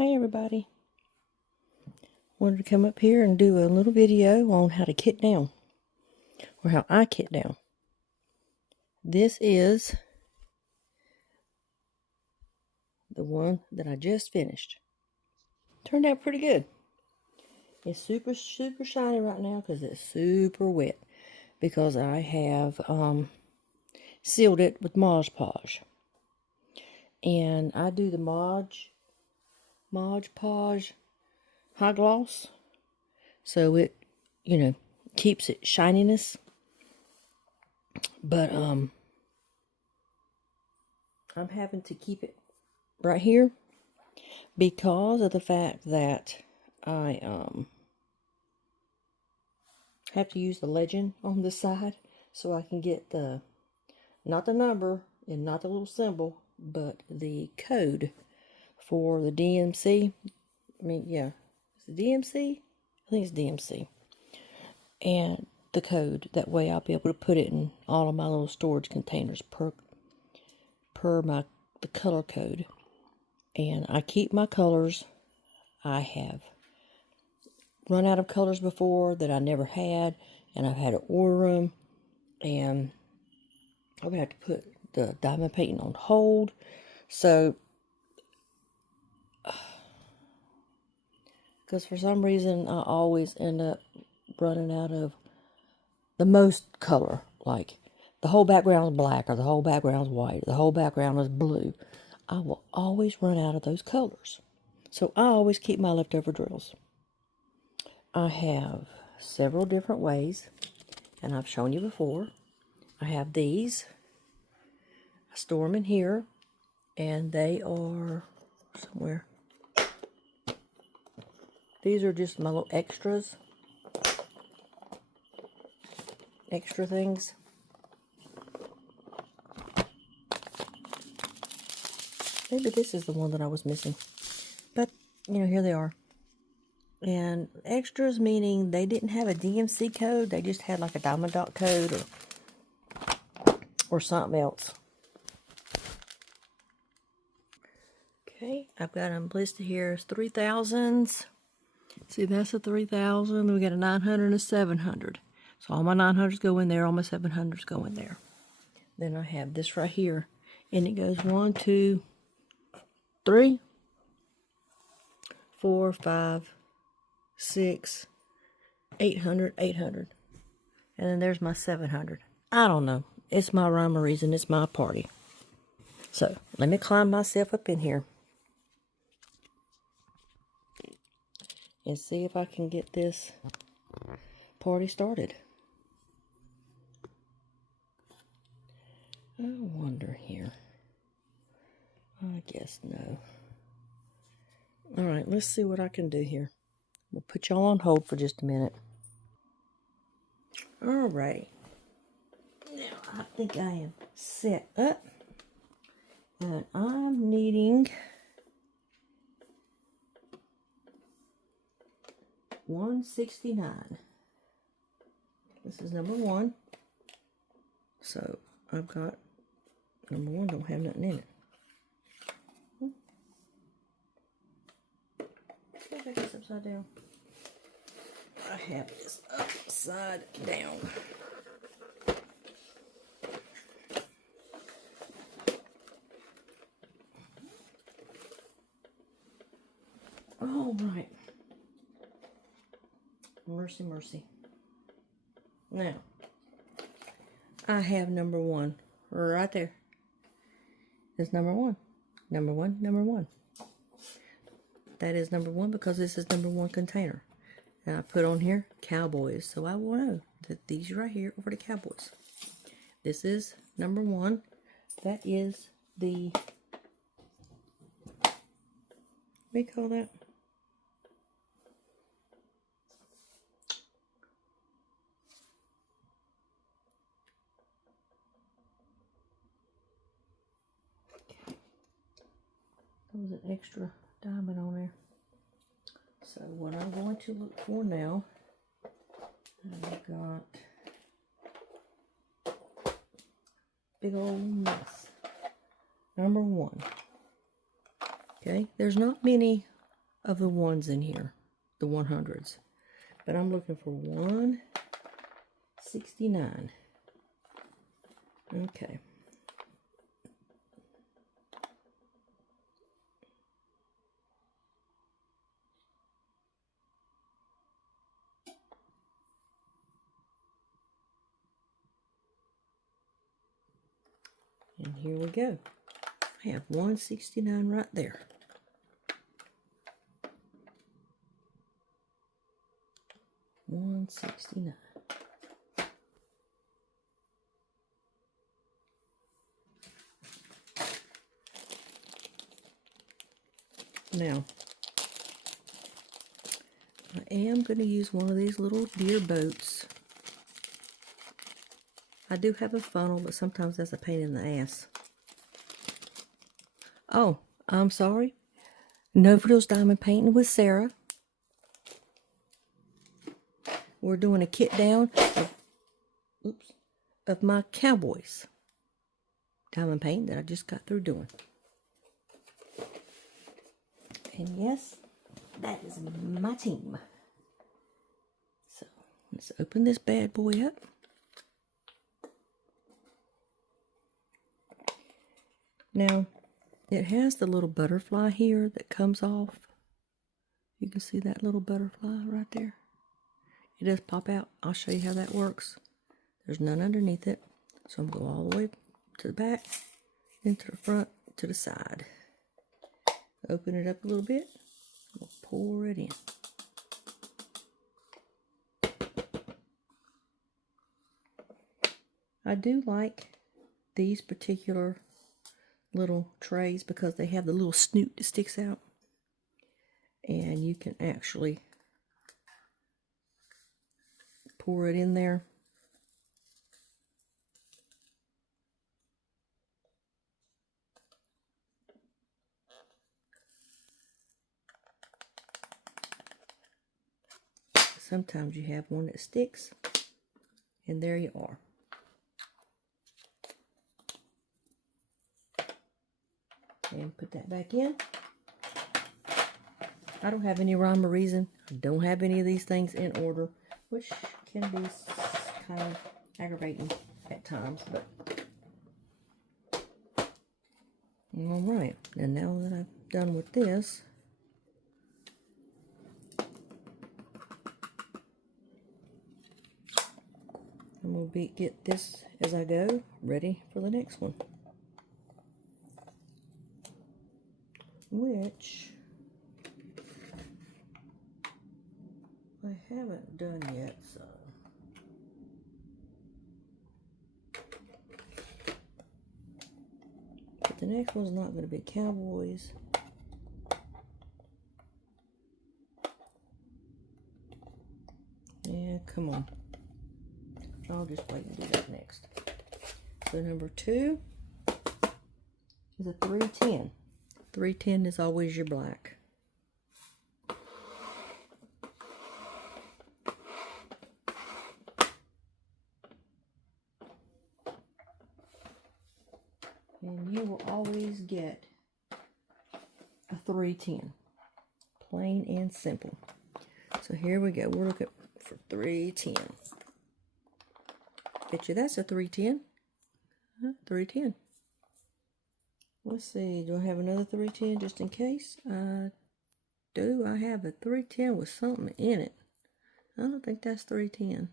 Hi everybody. Wanted to come up here and do a little video on how to kit down, or how I kit down. This is the one that I just finished. Turned out pretty good. It's super shiny right now because it's super wet, because I have sealed it with Mod Podge. And I do the Mod Podge high gloss, so it, keeps its shininess. But I'm having to keep it right here because of the fact that I have to use the legend on this side, so I can get not the number and not the little symbol, but the code for the DMC. Is it DMC? I think it's DMC. And the code. That way I'll be able to put it in all of my little storage containers per the color code. And I keep my colors. I have run out of colors before that I never had, and I've had to order them, and I would have to put the diamond painting on hold. So, because for some reason I always end up running out of the most color, like the whole background is black, or the whole background is white, or the whole background is blue. I will always run out of those colors. So I always keep my leftover drills. I have several different ways, and I've shown you before. I have these. I store them in here, and they are somewhere. These are just my little extra things. Maybe this is the one that I was missing. But, here they are. And extras meaning they didn't have a DMC code. They just had like a diamond dot code or something else. Okay, I've got them listed here as 3000s. See, that's a 3000. We got a 900 and a 700. So all my 900s go in there, all my 700s go in there. Then I have this right here, and it goes 1, 2, 3, 4, 5, 6, 800, 800. And then there's my 700. I don't know. It's my rhyme or reason. It's my party. So, let me climb myself up in here and see if I can get this party started. I wonder here. I guess no. Alright, let's see what I can do here. We'll put y'all on hold for just a minute. Alright. Now, I think I am set up. And I'm needing 169. This is number 1. So, I've got number 1 don't have nothing in it. See if I get this upside down. I have this upside down. All right. Mercy, mercy. Now, I have number 1 right there. It's number 1. Number 1, number 1. That is number 1 because this is number 1 container. And I put on here Cowboys. So I will know that these right here are for the Cowboys. This is number 1. That is the, what do you call that? There was an extra diamond on there. So what I'm going to look for now, I've got big old mess. Number 1. Okay, there's not many of the ones in here, the 100s. But I'm looking for 169. Okay. And here we go. I have 169 right there. $169. Now, I am going to use one of these little deer boats. I do have a funnel, but sometimes that's a pain in the ass. Oh, I'm sorry. No Frills Diamond Painting with Sarah. We're doing a kit down of my Cowboys diamond paint that I just got through doing. And yes, that is my team. So let's open this bad boy up. Now, it has the little butterfly here that comes off. You can see that little butterfly right there. It does pop out. I'll show you how that works. There's none underneath it. So I'm going to go all the way to the back, then to the front, to the side. Open it up a little bit. We'll pour it in. I do like these particular little trays because they have the little snoot that sticks out. And you can actually pour it in there. Sometimes you have one that sticks, and there you are. And put that back in. I don't have any rhyme or reason. I don't have any of these things in order, which can be kind of aggravating at times, but all right. And now that I'm done with this, I'm going to get this as I go, ready for the next one. Which I haven't done yet, so but the next one's not going to be Cowboys. Yeah, come on. I'll just wait and do that next. So number 2 is a 310. 310 is always your black. And you will always get a 310. Plain and simple. So here we go. We're looking for 310. Bet you that's a 310. 310. Let's see. Do I have another 310 just in case? I do. I have a 310 with something in it. I don't think that's 310.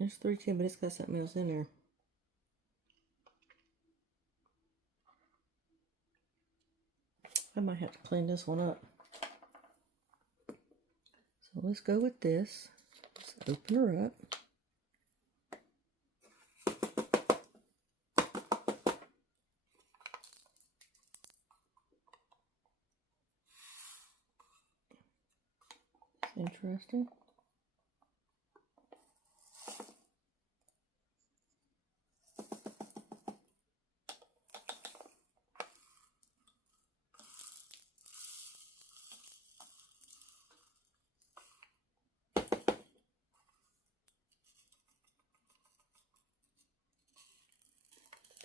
It's 310, but it's got something else in there. I might have to clean this one up. So let's go with this. Let's open her up. Interesting.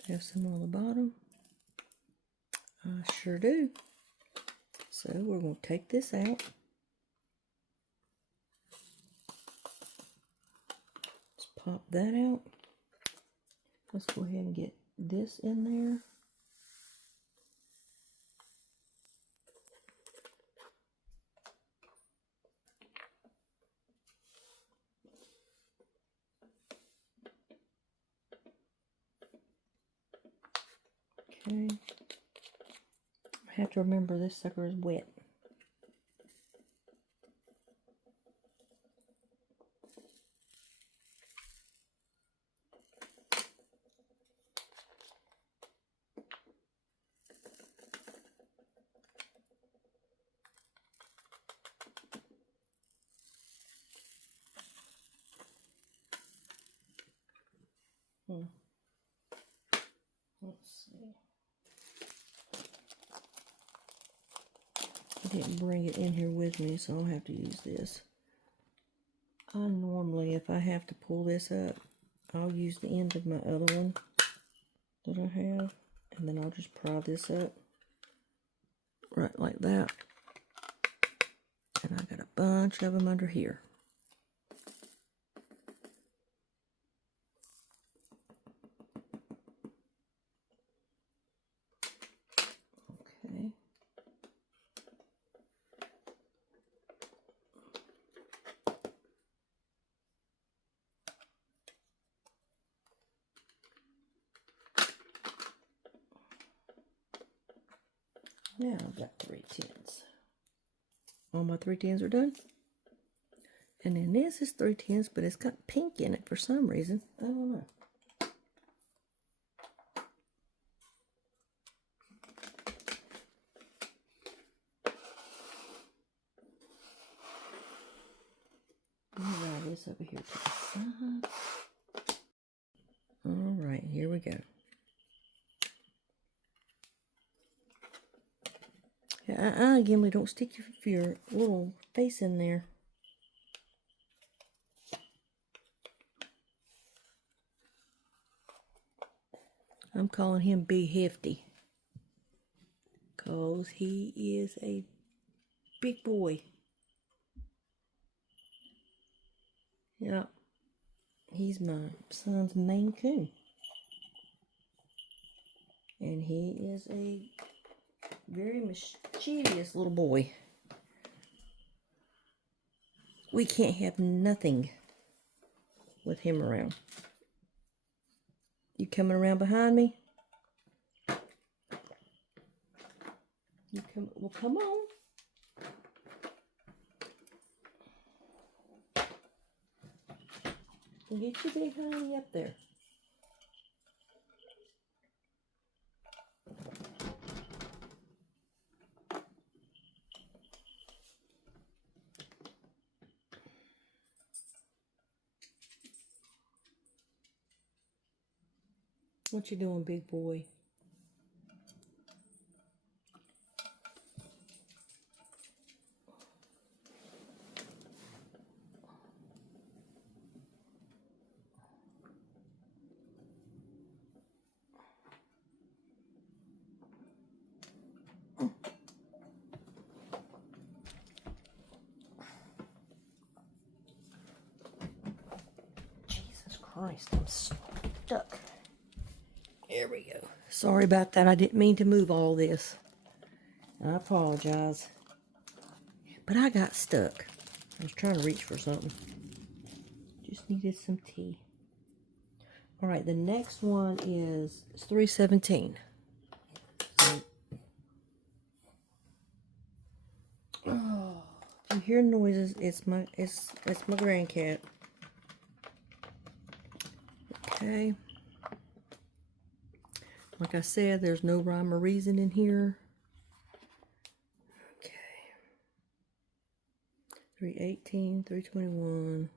Have some on the bottom. I sure do. So we're going to take this out. Let's pop that out. Let's go ahead and get this in there. Okay. I have to remember this sucker is wet. Let's see. I didn't bring it in here with me, so I'll have to use this. I normally, if I have to pull this up, I'll use the end of my other one that I have, and then I'll just pry this up right like that. And I got a bunch of them under here. Okay. Now I've got 3/10. All my 3/10 are done. And then this is 3/10, but it's got pink in it for some reason. I don't know. Move this over here to the side. All right, here we go. Yeah, Gimli, don't stick your little face in there. I'm calling him Big Hefty, 'cause he is a big boy. Yeah, he's my son's Maine Coon. And he is a very mischievous little boy. We can't have nothing with him around. You coming around behind me? You come, well, come on. Get your big honey up there. What you doing, big boy? Jesus Christ, I'm stuck. There we go. Sorry about that. I didn't mean to move all this. I apologize. But I got stuck. I was trying to reach for something. Just needed some tea. All right, the next one is 3/17. Oh, if you hear noises, it's my grandcat. Okay. Like I said, there's no rhyme or reason in here. Okay. 3/18, 3/21.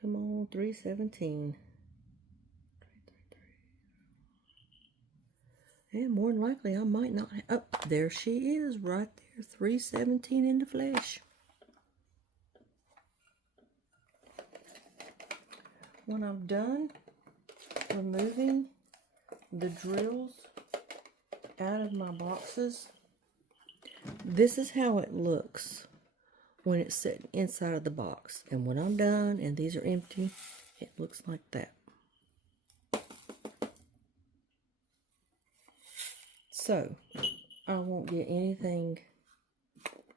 Come on, 3/17. And more than likely, I might not have. Oh, there she is, right there. 3/17 in the flesh. When I'm done removing the drills out of my boxes. This is how it looks when it's sitting inside of the box. And when I'm done and these are empty, it looks like that. So, I won't get anything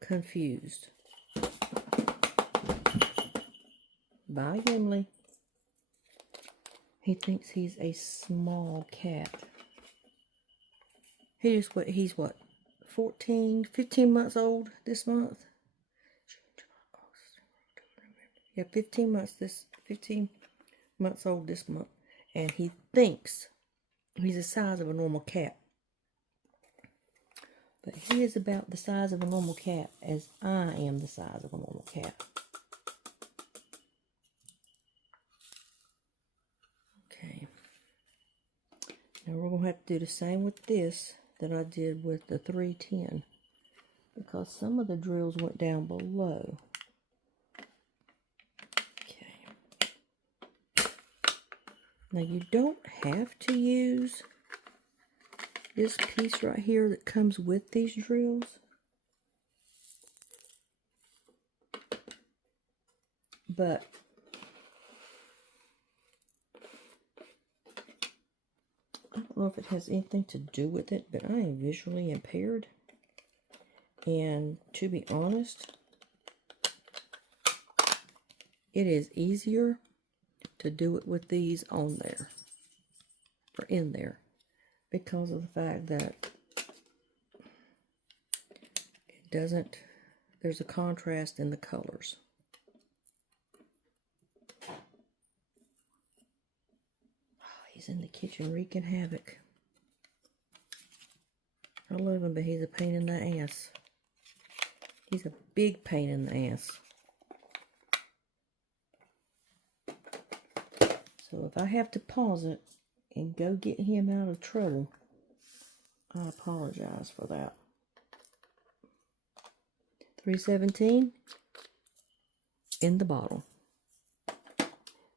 confused. By Gimli. He thinks he's a small cat. He's what, 14, 15 months old this month? Yeah, 15 months old this month. And he thinks he's the size of a normal cat. But he is about the size of a normal cat as I am the size of a normal cat. Okay. Now we're going to have to do the same with this that I did with the 310. Because some of the drills went down below. Okay. Now you don't have to use this piece right here that comes with these drills. But I don't know if it has anything to do with it, but I am visually impaired. And to be honest, it is easier to do it with these on there, or in there, because of the fact that it doesn't, there's a contrast in the colors. Oh, he's in the kitchen wreaking havoc. I love him, but he's a pain in the ass. He's a big pain in the ass. So if I have to pause it and go get him out of trouble, I apologize for that. 317 in the bottle.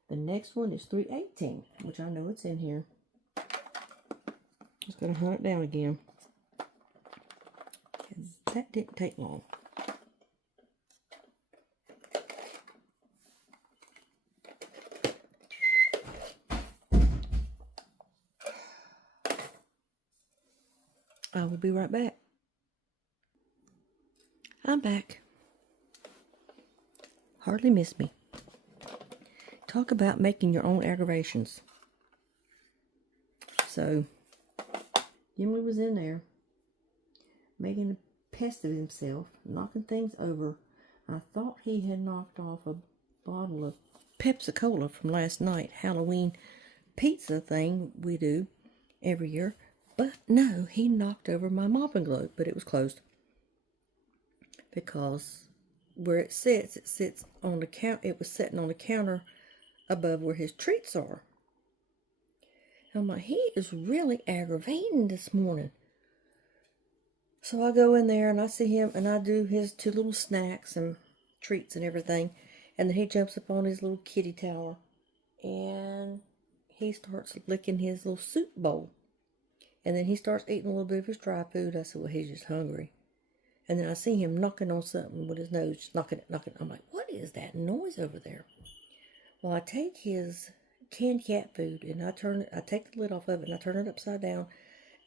The next one is 318, which I know it's in here. Just going to hunt it down again. And that didn't take long. I will be right back. I'm back. Hardly missed me. Talk about making your own aggravations. So, Gimli was in there, making a pest of himself, knocking things over. I thought he had knocked off a bottle of Pepsi-Cola from last night, Halloween pizza thing we do every year. But no, he knocked over my mopping globe, but it was closed. Because where it sits on the counter. It was sitting on the counter above where his treats are. I'm like, he is really aggravating this morning. So I go in there and I see him and I do his 2 little snacks and treats and everything. And then he jumps up on his little kitty tower and he starts licking his little soup bowl. And then he starts eating a little bit of his dry food. I said, well, he's just hungry. And then I see him knocking on something with his nose, just knocking. I'm like, what is that noise over there? Well, I take his canned cat food and I take the lid off of it and I turn it upside down.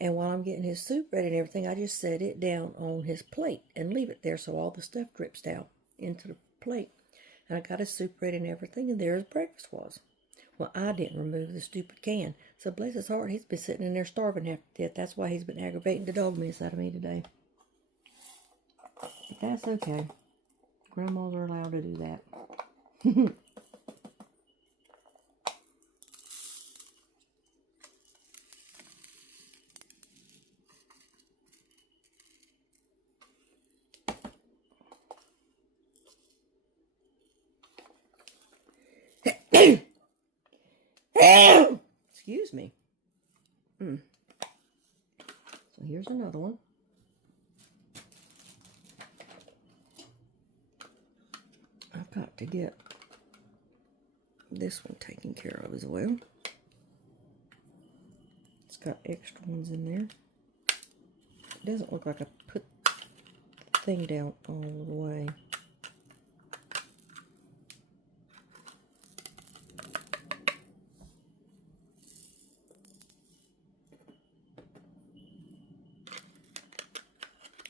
And while I'm getting his soup ready and everything, I just set it down on his plate and leave it there so all the stuff drips down into the plate. And I got his soup ready and everything, and there his breakfast was. Well, I didn't remove the stupid can. So bless his heart, he's been sitting in there starving half to death. That's why he's been aggravating the dog mess out of me today. But that's okay. Grandmas are allowed to do that. Excuse me. So here's another one. I've got to get this one taken care of as well. It's got extra ones in there. It doesn't look like I put the thing down all the way.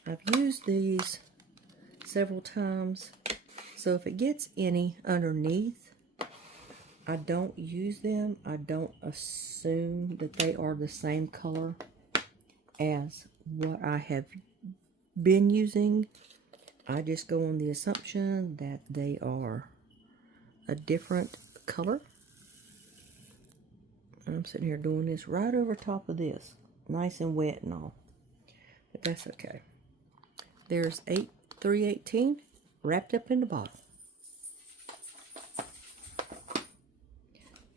I've used these several times, so if it gets any underneath, I don't use them. I don't assume that they are the same color as what I have been using. I just go on the assumption that they are a different color. I'm sitting here doing this right over top of this, nice and wet and all, but that's okay. There's 318 wrapped up in the bottle.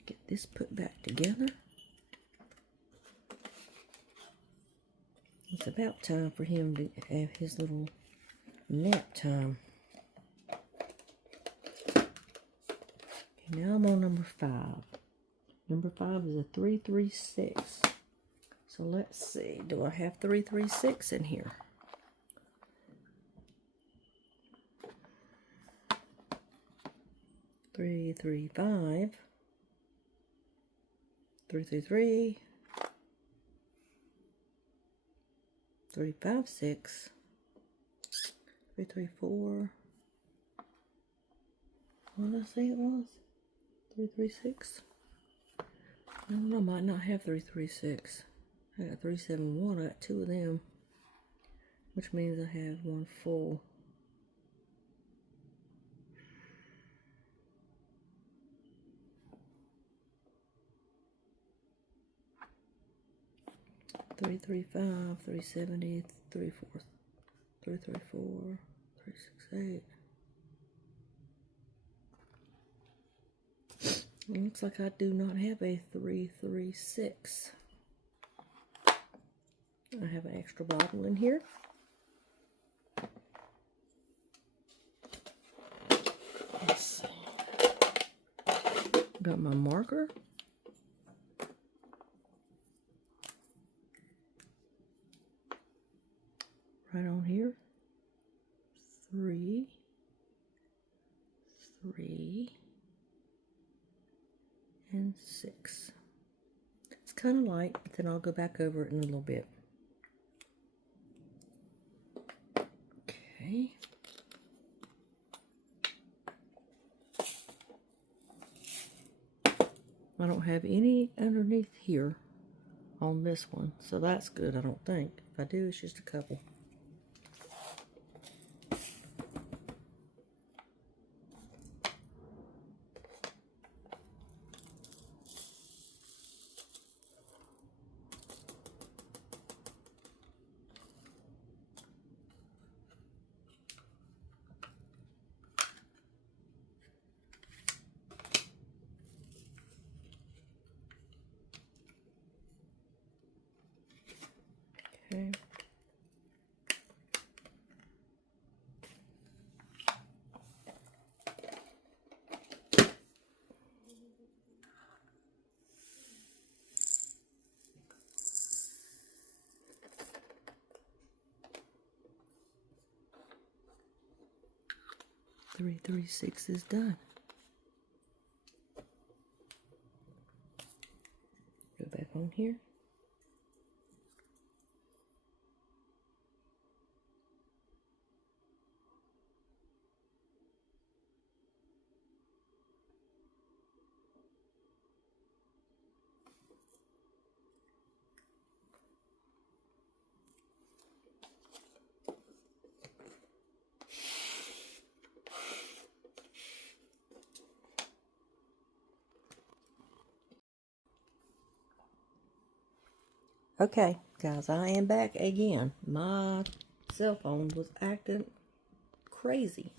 Get this put back together. It's about time for him to have his little nap time. Okay, now I'm on number 5. Number 5 is a 336. So let's see, do I have 336 in here? 335, 333, 356, 334. What did I say it was? 336? I don't know, I might not have 336. I got 371. I got 2 of them, which means I have one full. Three 370, 334, 368. It looks like I do not have a 336. I have an extra bottle in here. Let's see. Got my marker. Right on here. 3, 3, and 6. It's kind of light, but then I'll go back over it in a little bit. Okay. I don't have any underneath here on this one, so that's good, I don't think. If I do, it's just a couple. Okay. Three 336 is done. Go back on here. Okay, guys, I am back again. My cell phone was acting crazy.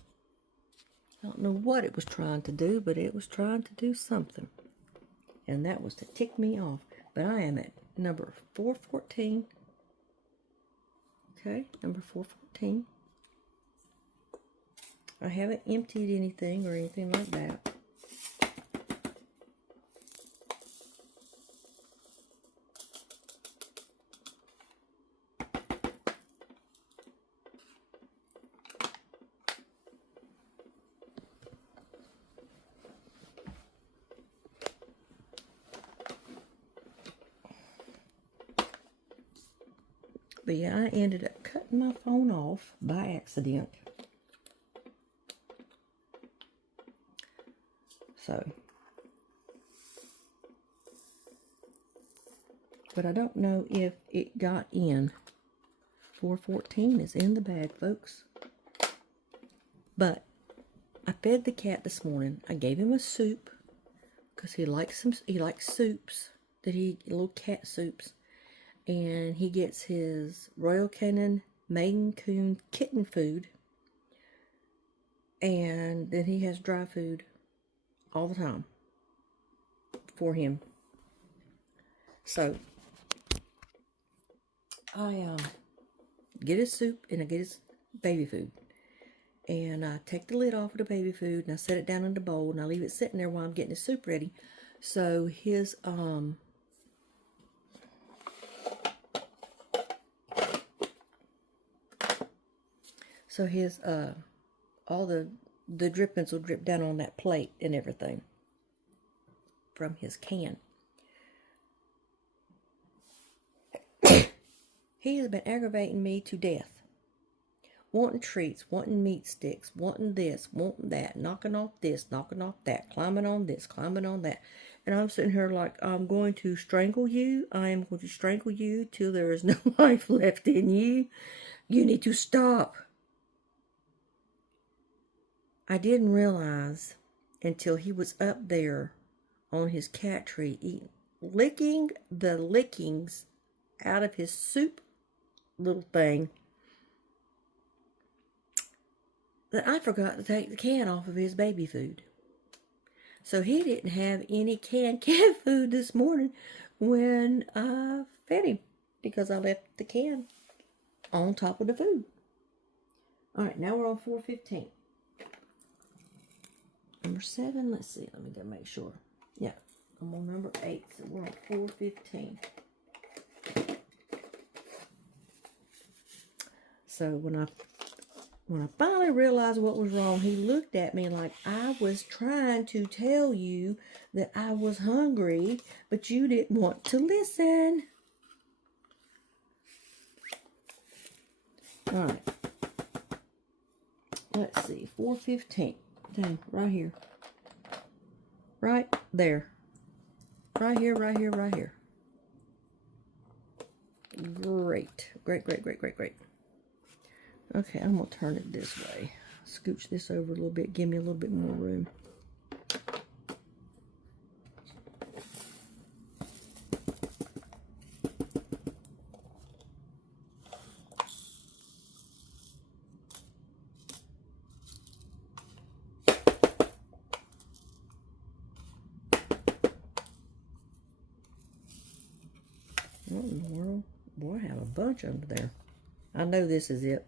I don't know what it was trying to do, but it was trying to do something. And that was to tick me off. But I am at number 414. Okay, number 414. I haven't emptied anything or anything like that. But yeah, I ended up cutting my phone off by accident. So, but I don't know if it got in. 414 is in the bag, folks. But I fed the cat this morning. I gave him a soup because he likes soups, little cat soups. And he gets his Royal Canin Maine Coon kitten food. And then he has dry food all the time for him. So I get his soup and I get his baby food. And I take the lid off of the baby food and I set it down in the bowl and I leave it sitting there while I'm getting his soup ready. So his all the drippings will drip down on that plate and everything from his can. He has been aggravating me to death. Wanting treats, wanting meat sticks, wanting this, wanting that, knocking off this, knocking off that, climbing on this, climbing on that. And I'm sitting here like, I'm going to strangle you. I am going to strangle you till there is no life left in you. You need to stop. I didn't realize until he was up there on his cat tree licking the lickings out of his soup little thing that I forgot to take the can off of his baby food. So he didn't have any canned cat food this morning when I fed him because I left the can on top of the food. Alright, now we're on 415. Number 7, let's see, let me go make sure. Yeah, I'm on number 8, so we're on 415. So when I finally realized what was wrong, he looked at me like I was trying to tell you that I was hungry, but you didn't want to listen. All right. Let's see, 415. Dang, right here. Right there. Right here, right here, right here. Great. Great, great, great, great, great. Okay, I'm going to turn it this way. Scooch this over a little bit, give me a little bit more room. What in the world? Boy, I have a bunch under there. I know this is it.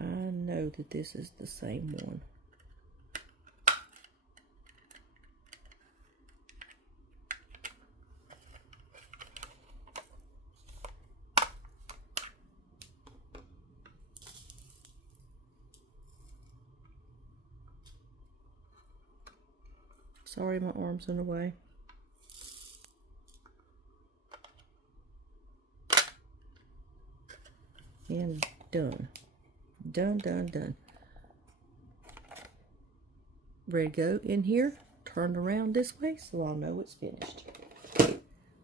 I know that this is the same one. Sorry, my arm's in the way. And done. Done, done, done. Ready to go in here. Turn around this way so I'll know it's finished.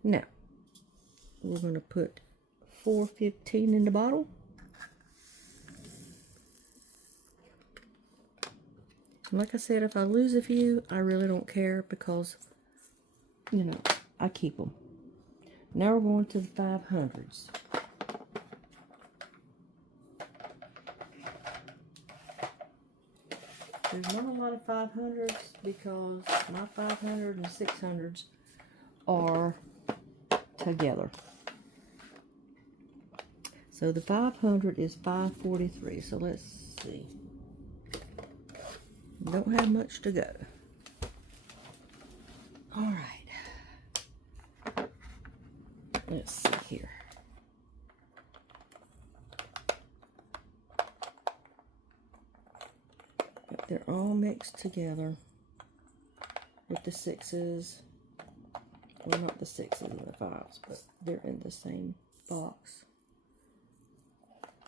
Now, we're going to put 415 in the bottle. Like I said, if I lose a few, I really don't care because, you know, I keep them. Now we're going to the 500s. There's not a lot of 500s because my 500 and 600s are together. So the 500 is 543. So let's see. Don't have much to go. All right. Let's see here. They're all mixed together with the 6s Well, not the 6s and the 5s, but they're in the same box.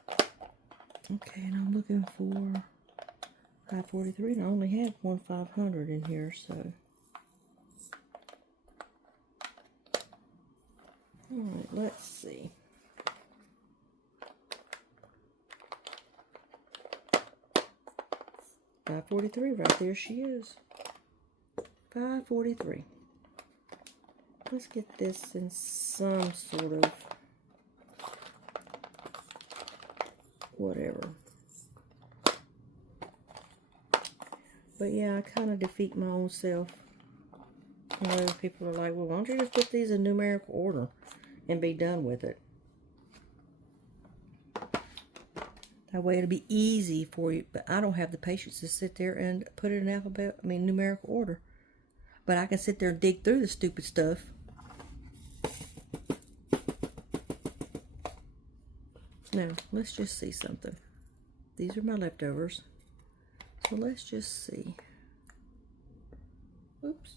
Okay, and I'm looking for 543, and I only have one 500 in here, so. Alright, let's see. $5.43, right there she is. $5.43. Let's get this in some sort of whatever. But yeah, I kind of defeat my own self. You know, people are like, well, why don't you just put these in numerical order and be done with it? That way it'll be easy for you. But I don't have the patience to sit there and put it in numerical order. But I can sit there and dig through the stupid stuff. Now, let's just see something. These are my leftovers. So let's just see. Oops.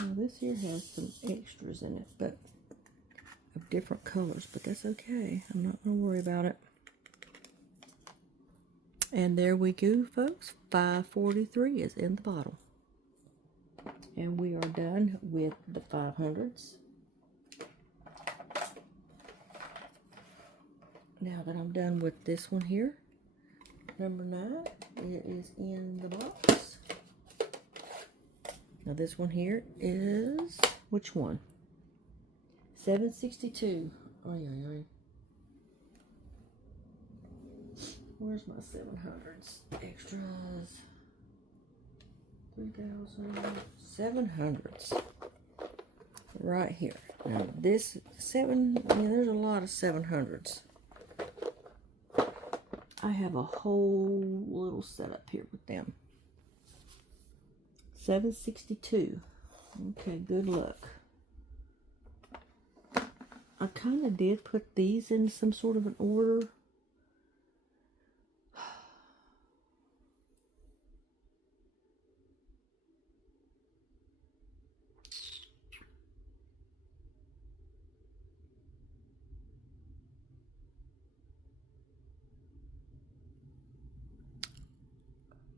Now this here has some extras in it, but of different colors, but that's okay. I'm not going to worry about it. And there we go, folks. 543 is in the bottle. And we are done with the 500s. Now that I'm done with this one here, number 9, it is in the box. Now this one here is, which one? 762. Where's my 700s? Extras. 3,700s. Right here. Now this there's a lot of 700s. I have a whole little setup here with them. 762. Okay, good luck. I kind of did put these in some sort of an order.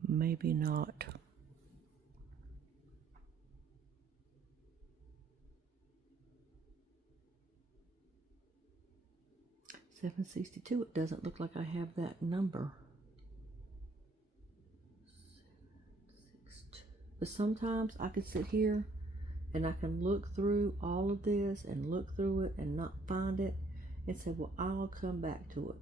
Maybe not. $762. It doesn't look like I have that number. 762. But sometimes I can sit here and I can look through all of this and look through it and not find it and say, well, I'll come back to it.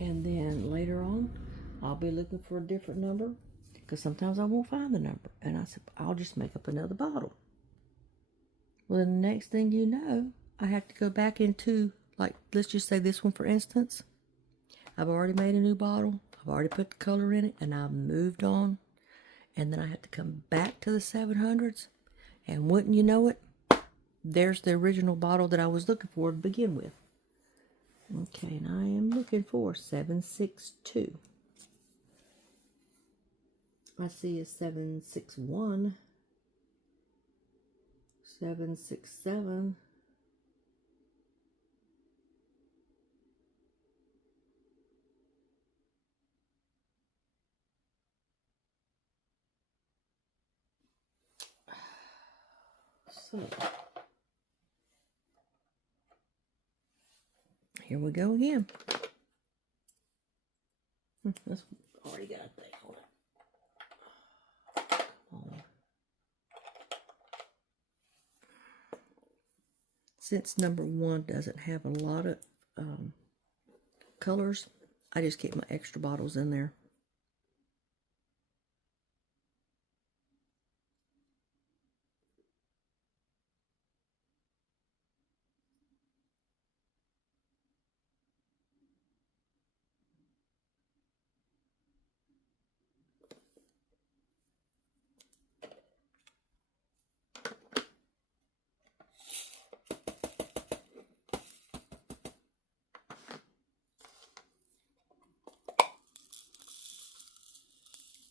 And then later on, I'll be looking for a different number because sometimes I won't find the number. And I said, I'll just make up another bottle. Well, then the next thing you know, I have to go back into, like, let's just say this one, for instance. I've already made a new bottle. I've already put the color in it, and I've moved on. And then I have to come back to the 700s. And wouldn't you know it, there's the original bottle that I was looking for to begin with. Okay, and I am looking for 762. I see a 761. 767. So here we go again. That's already got a thing on it. Come on. Since number 1 doesn't have a lot of colors, I just keep my extra bottles in there.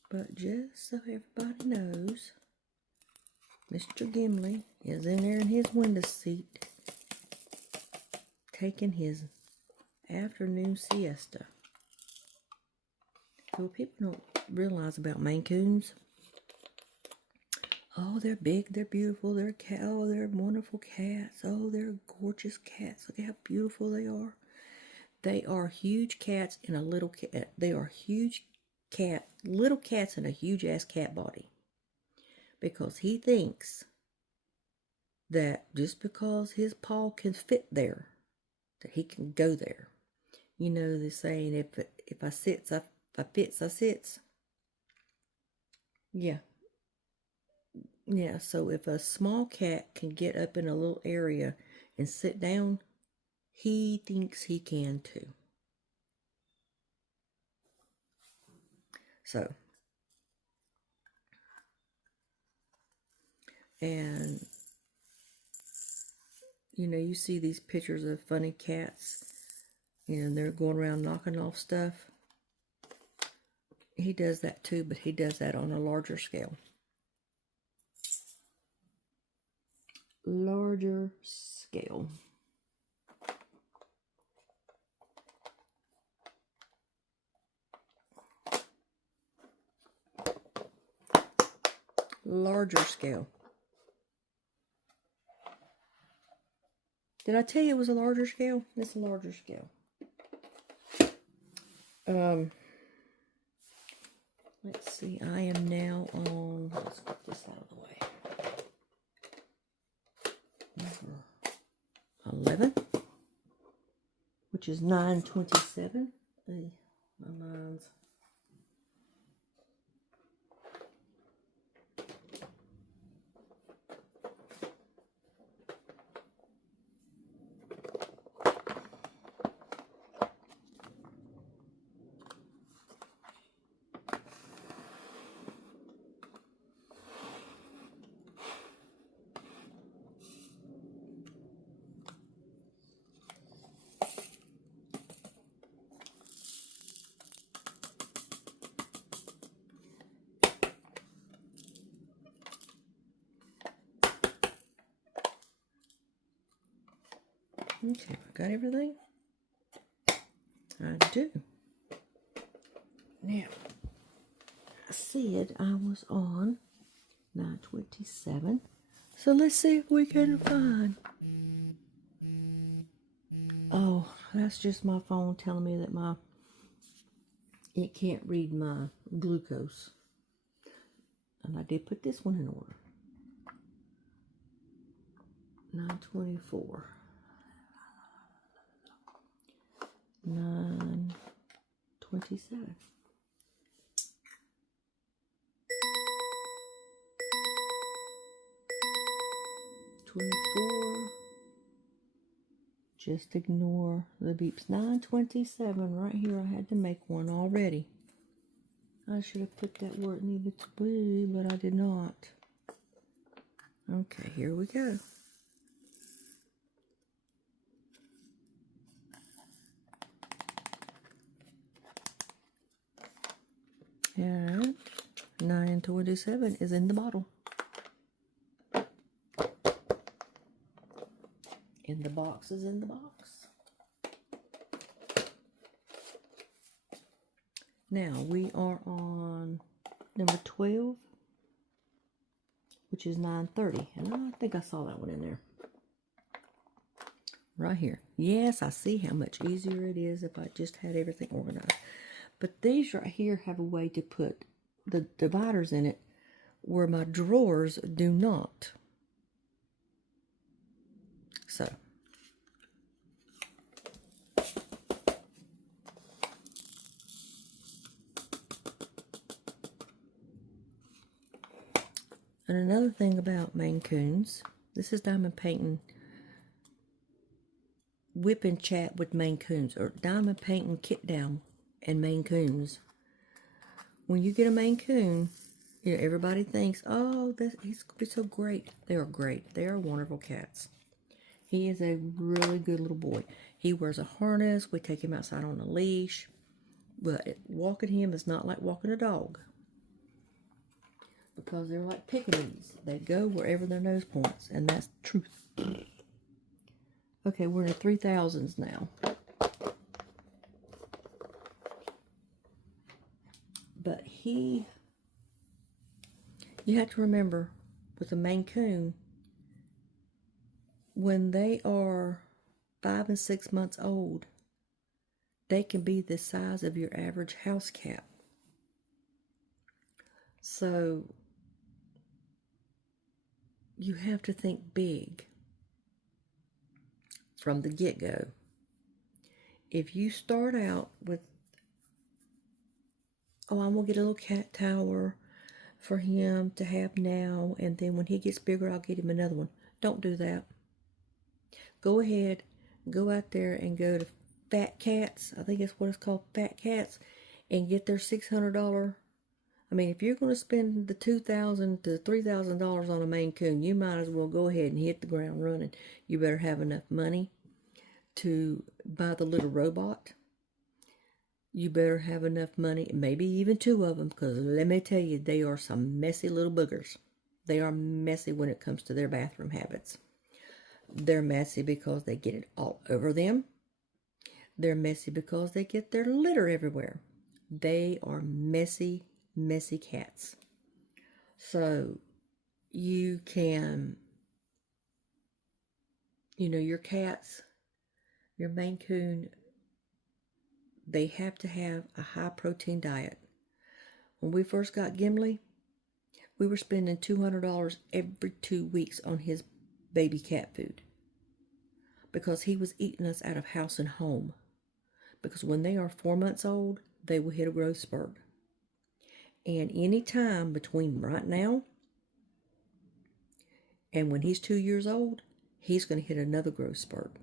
But just so everybody knows, Mr. Gimli is in there in his window seat, taking his afternoon siesta. So people don't realize about Maine Coons. Oh, they're big, they're beautiful, they're wonderful cats. Oh, they're gorgeous cats. Look how beautiful they are. They are huge cats in a little cat. They are huge cat, little cats in a huge ass cat body. Because he thinks that just because his paw can fit there, that he can go there. You know the saying, if I sits, I fits, I sits. Yeah. Yeah, so if a small cat can get up in a little area and sit down, he thinks he can too. So, and, you know, you see these pictures of funny cats, and they're going around knocking off stuff. He does that too, but he does that on a larger scale. Larger scale. Larger scale. Did I tell you it was a larger scale? It's a larger scale. Let's see. I am now on. Let's get this out of the way. Number 11, which is 927. Hey, my mind's. Okay, I got everything? I do. Now, I said I was on 927. So let's see if we can find. Oh, that's just my phone telling me that it can't read my glucose. And I did put this one in order. 924. 927. Just ignore the beeps. 927 right here. I had to make one already. I should have put that where it needed to be, but I did not. Okay, here we go. And 927 is in the bottle. And the box is in the box. Now we are on number 12, which is 930. And I think I saw that one in there. Right here. Yes, I see how much easier it is if I just had everything organized. But these right here have a way to put the dividers in it where my drawers do not. So. And another thing about Maine Coons, this is diamond painting, whip and chat with Maine Coons, or diamond painting kit down and Maine Coons. When you get a Maine Coon, you know, everybody thinks, oh, he's going to be so great. They are great. They are wonderful cats. He is a really good little boy. He wears a harness. We take him outside on a leash. But walking him is not like walking a dog. because they're like pickaninnies. They go wherever their nose points, and that's the truth. Okay, we're in the 3000s now. But you have to remember, with a Maine Coon, when they are 5 and 6 months old, they can be the size of your average house cat. So you have to think big from the get-go. If you start out with, oh, I'm going to get a little cat tower for him to have now, and then when he gets bigger, I'll get him another one. Don't do that. Go ahead, go out there and go to Fat Cats, I think that's what it's called, Fat Cats, and get their $600. I mean, if you're going to spend the $2,000 to $3,000 on a Maine Coon, you might as well go ahead and hit the ground running. You better have enough money to buy the little robot. You better have enough money, maybe even 2 of them, because let me tell you, they are some messy little boogers. They are messy when it comes to their bathroom habits. They're messy because they get it all over them. They're messy because they get their litter everywhere. They are messy, messy cats. So you can, your cats, your Maine Coon, they have to have a high protein diet. When we first got Gimli, we were spending $200 every 2 weeks on his baby cat food, because he was eating us out of house and home. Because when they are 4 months old, they will hit a growth spurt. And any time between right now and when he's 2 years old, he's going to hit another growth spurt.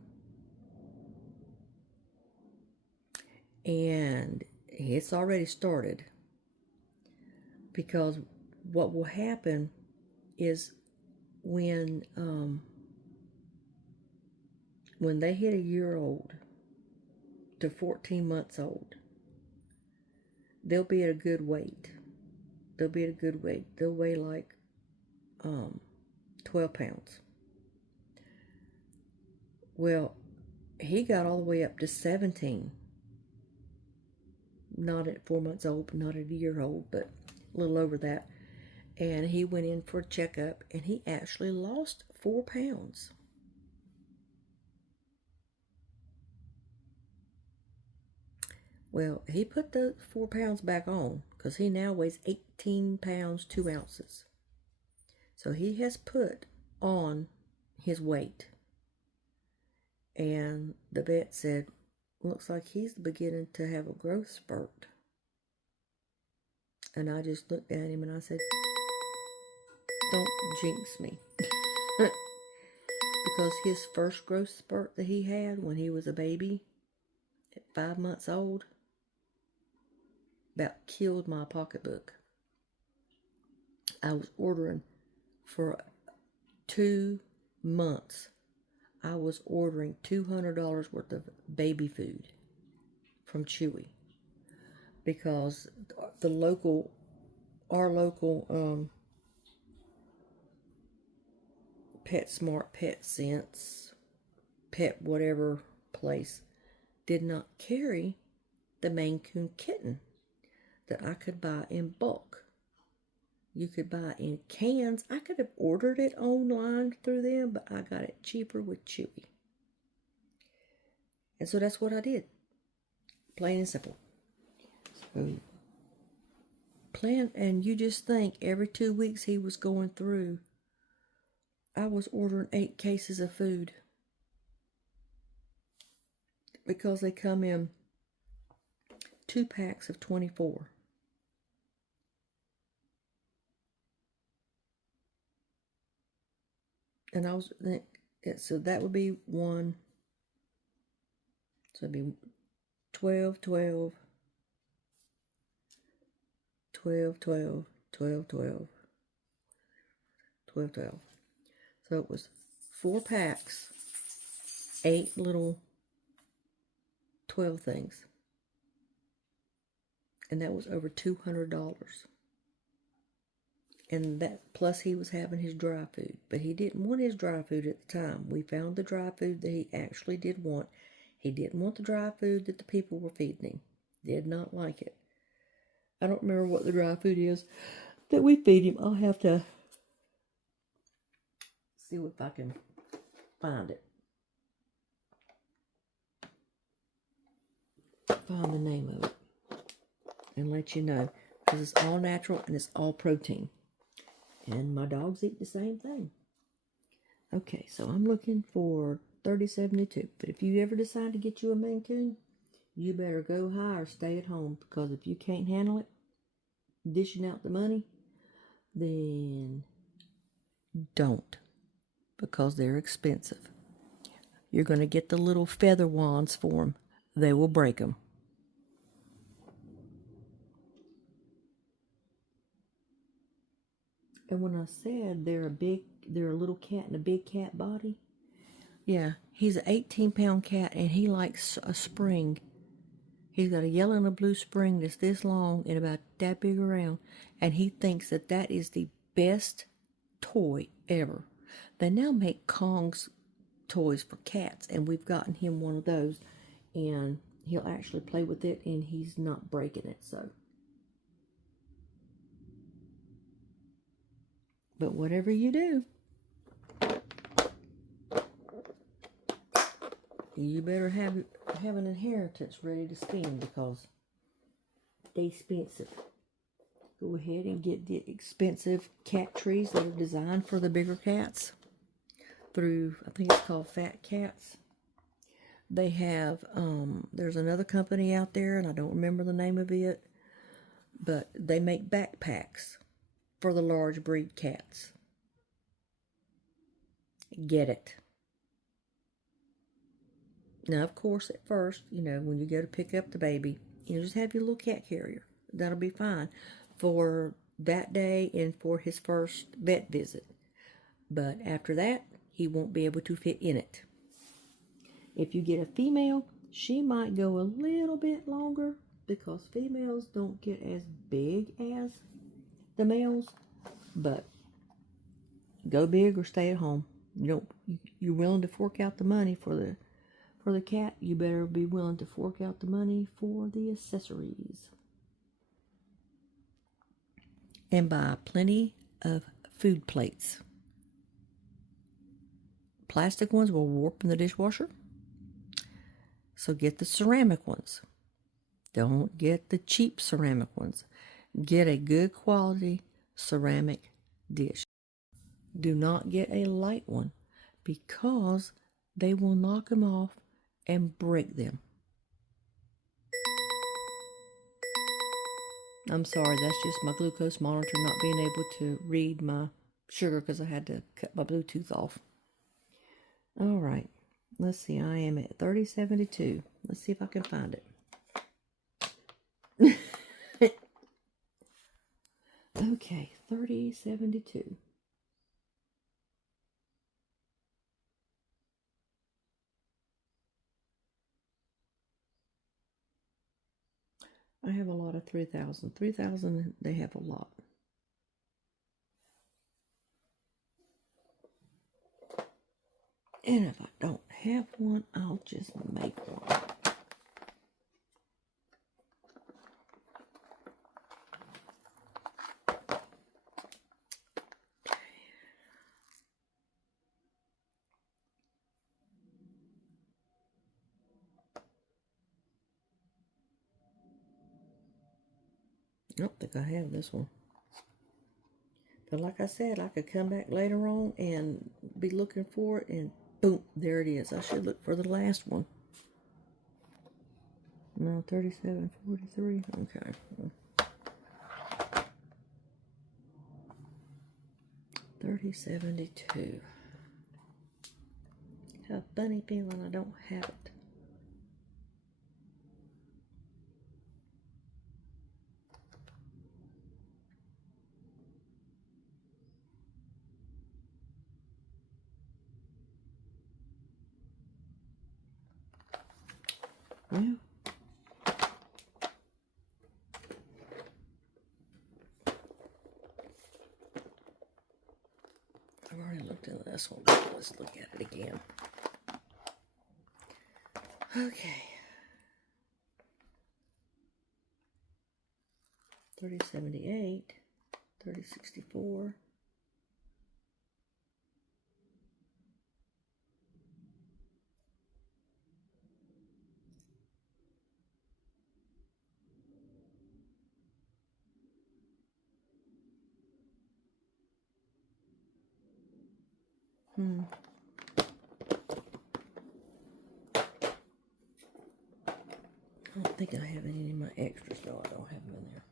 And it's already started, because what will happen is when they hit a year old to 14 months old, they'll be at a good weight. They'll be at a good weight. They'll weigh like 12 pounds. Well, he got all the way up to 17. Not at 4 months old, but not at a year old, but a little over that. And he went in for a checkup, and he actually lost 4 pounds. Well, he put the 4 pounds back on, because he now weighs 18 pounds, 2 ounces. So he has put on his weight. And the vet said, looks like he's beginning to have a growth spurt. And I just looked at him and I said, don't jinx me. Because his first growth spurt that he had when he was a baby at 5 months old about killed my pocketbook. I was ordering for 2 months. I was ordering $200 worth of baby food from Chewy, because our local PetSmart, Pet Sense, Pet whatever place did not carry the Maine Coon kitten that I could buy in bulk. You could buy in cans. I could have ordered it online through them, but I got it cheaper with Chewy. And so that's what I did. Plain and simple. So, and you just think every 2 weeks he was going through, I was ordering 8 cases of food. Because they come in 2 packs of 24. And so that would be 1. So it'd be 12, 12, 12, 12, 12, 12, 12, 12. So it was 4 packs, 8 little 12 things. And that was over $200. And that, plus he was having his dry food. But he didn't want his dry food at the time. We found the dry food that he actually did want. He didn't want the dry food that the people were feeding him. Did not like it. I don't remember what the dry food is that we feed him. I'll have to see if I can find it. Find the name of it and let you know, because it's all natural and it's all protein, and my dogs eat the same thing. Okay, so I'm looking for 3072, but if you ever decide to get you a Maine Coon, you better go high or stay at home, because if you can't handle it dishing out the money, then don't, because they're expensive. You're going to get the little feather wands for them. They will break them. And when I said they're a little cat in a big cat body, yeah, he's an 18-pound cat, and he likes a spring. He's got a yellow and a blue spring that's this long and about that big around, and he thinks that that is the best toy ever. They now make Kong's toys for cats, and we've gotten him one of those, and he'll actually play with it, and he's not breaking it, so. But whatever you do, you better have an inheritance ready to spend, because they expensive. Go ahead and get the expensive cat trees that are designed for the bigger cats through, I think it's called Fat Cats. They have, there's another company out there, and I don't remember the name of it, but they make backpacks for the large breed cats. Get it. Now, of course, at first, when you go to pick up the baby, just have your little cat carrier. That'll be fine for that day and for his first vet visit. But after that, he won't be able to fit in it. If you get a female, she might go a little bit longer, because females don't get as big as the males. But go big or stay at home. You're willing to fork out the money for the cat, you better be willing to fork out the money for the accessories. And buy plenty of food plates. Plastic ones will warp in the dishwasher, so get the ceramic ones. Don't get the cheap ceramic ones. Get a good quality ceramic dish. Do not get a light one, because they will knock them off and break them. I'm sorry, that's just my glucose monitor not being able to read my sugar, because I had to cut my Bluetooth off. All right, let's see, I am at 3072. Let's see if I can find it. Okay, 3072. I have a lot of 3000. 3000, they have a lot. And if I don't have one, I'll just make one. I don't think I have this one. But like I said, I could come back later on and be looking for it, and boom, there it is. I should look for the last one. No, 3743. Okay. 3072. Have a funny feeling I don't have it. Well, this one. Let's look at it again. Okay. 3078, 3064. I don't think I have any of my extras. No, I don't have them in there.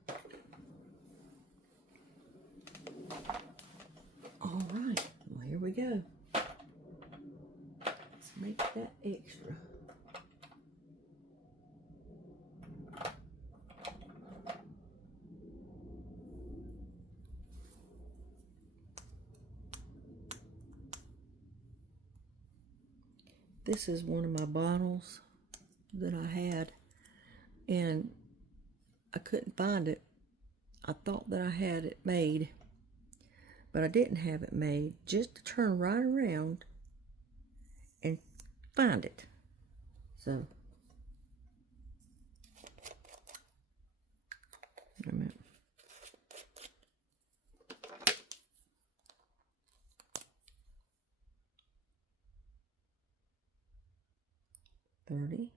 All right. Well, here we go. Let's make that extra. This is one of my bottles that I had, and I couldn't find it. I thought that I had it made, but I didn't have it made. Just to turn right around and find it. So, wait a minute. $30,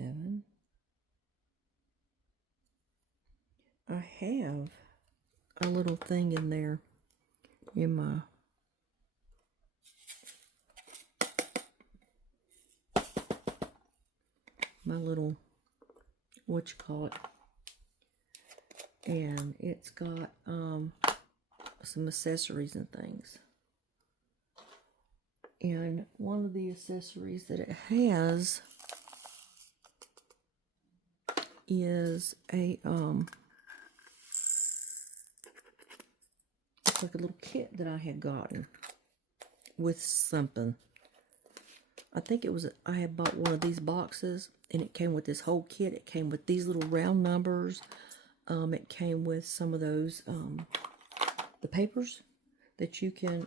$7. I have a little thing in there in my little, what you call it, and it's got some accessories and things. And one of the accessories that it has is a it's like a little kit that I had gotten with something. I think it was, I had bought one of these boxes, and it came with this whole kit. It came with these little round numbers. It came with some of those the papers that you can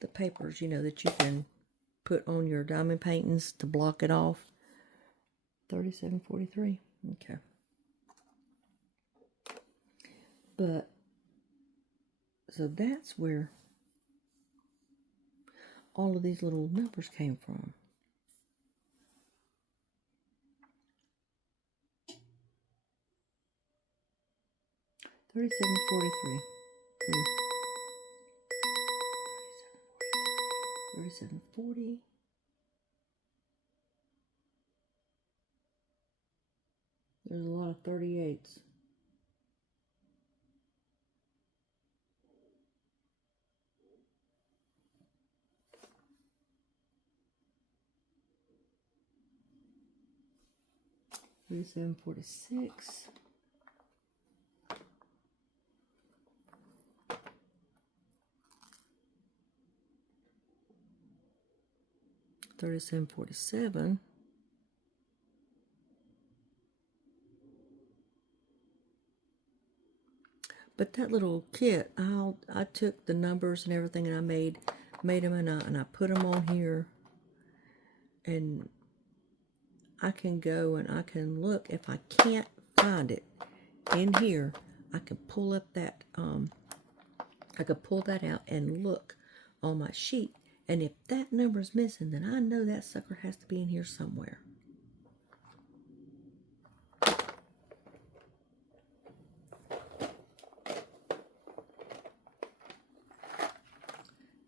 the papers, you know, that you can put on your diamond paintings to block it off. $37.43. Okay. But so that's where all of these little numbers came from. $37.43. 37.40. There's a lot of 38s. $37.46. $37.47. But that little kit, I took the numbers and everything, and I made them, and I put them on here, and I can go and I can look. If I can't find it in here, I can pull up that I could pull that out and look on my sheet, and if that number is missing, then I know that sucker has to be in here somewhere.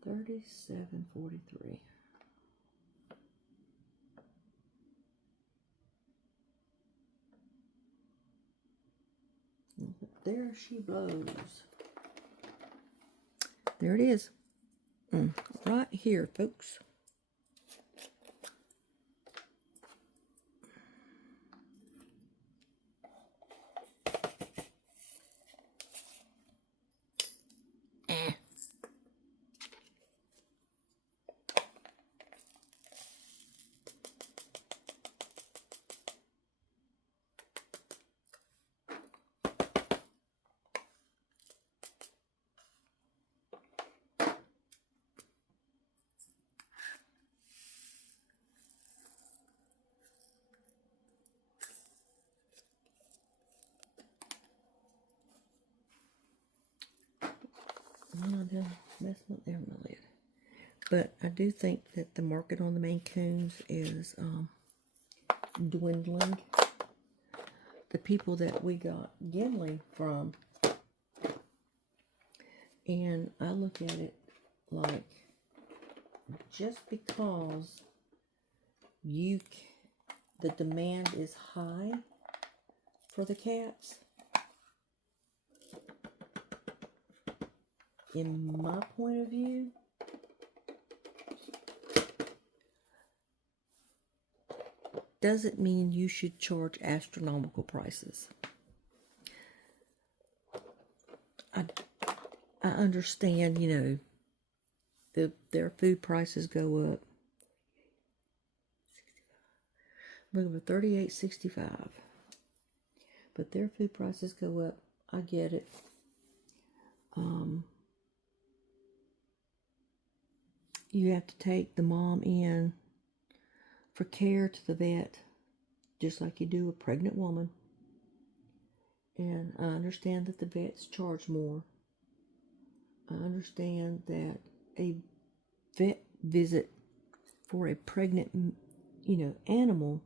$37.43. There she blows. There it is. Right here, folks. I done messed up there my lid. But I do think that the market on the Maine Coons is dwindling. The people that we got Gimli from, and I look at it like, just because the demand is high for the cats, in my point of view, doesn't mean you should charge astronomical prices. I understand, you know, their food prices go up. Look for $38.65. But their food prices go up. I get it. You have to take the mom in for care to the vet, just like you do a pregnant woman. And I understand that the vets charge more. I understand that a vet visit for a pregnant, animal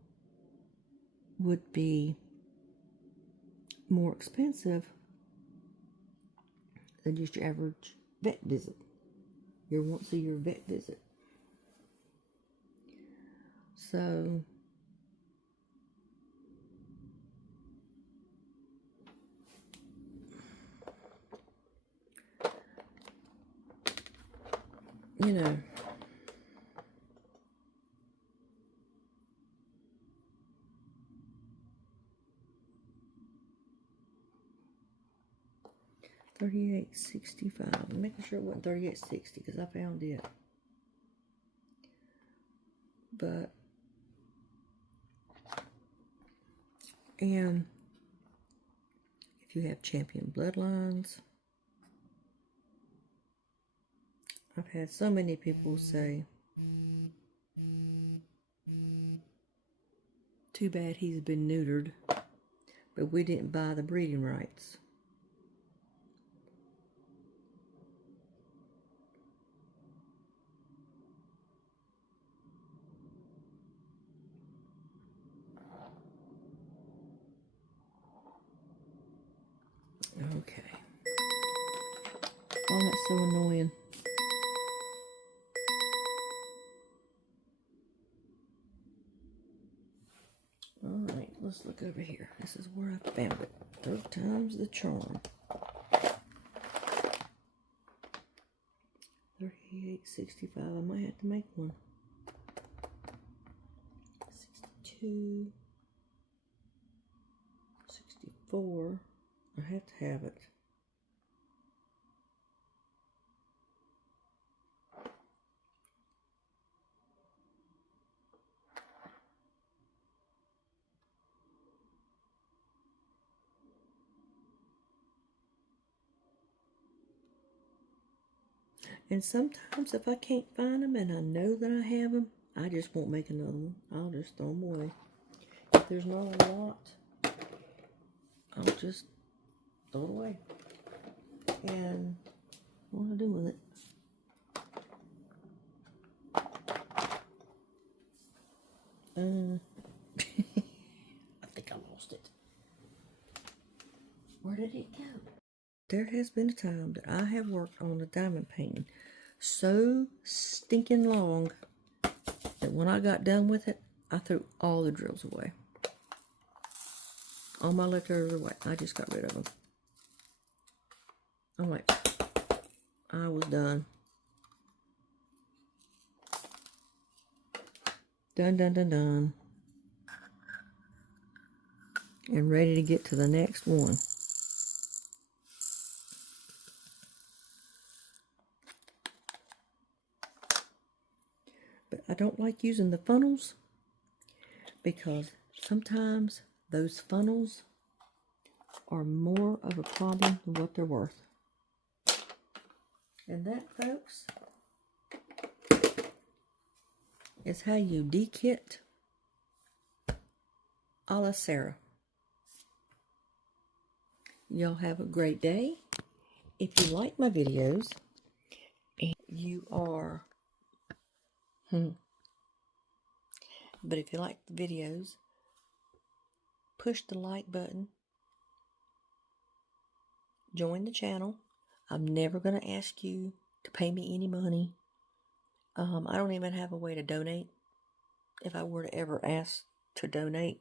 would be more expensive than just your average vet visit, your once-a-year vet visit. So, $38.65. I'm making sure it wasn't $38.60 because I found it. But and if you have champion bloodlines, I've had so many people say, too bad he's been neutered, but we didn't buy the breeding rights. Okay. Oh, that's so annoying. Alright, let's look over here. This is where I found it. Third time's the charm. $38.65. I might have to make one. 62. 64. I have to have it. And sometimes if I can't find them and I know that I have them, I just won't make another one. I'll just throw them away. If there's not a lot, I'll just throw it away. And what do I do with it? I think I lost it. Where did it go? There has been a time that I have worked on a diamond painting so stinking long that when I got done with it, I threw all the drills away. All my leftovers away. I just got rid of them. I'm like, I was done. Done. And ready to get to the next one. But I don't like using the funnels because sometimes those funnels are more of a problem than what they're worth. And that, folks, is how you de-kit a la Sarah. Y'all have a great day, if you like my videos and you are, but if you like the videos, push the like button, join the channel. I'm never going to ask you to pay me any money. I don't even have a way to donate if I were to ever ask to donate.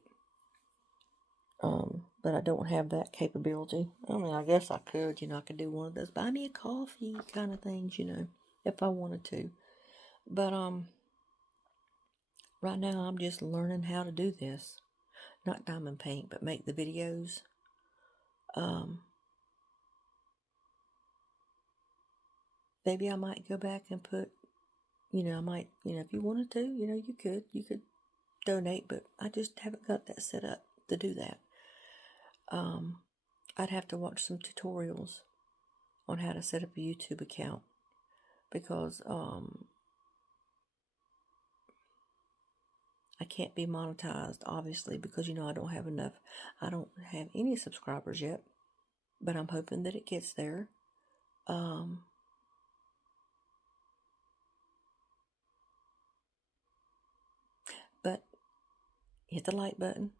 But I don't have that capability. I mean, I guess I could, I could do one of those buy me a coffee kind of things, if I wanted to. But, right now I'm just learning how to do this. Not diamond paint, but make the videos. Maybe I might go back and put, I might, if you wanted to, you could donate, but I just haven't got that set up to do that. I'd have to watch some tutorials on how to set up a YouTube account because I can't be monetized, obviously, because I don't have any subscribers yet, but I'm hoping that it gets there. But hit the like button,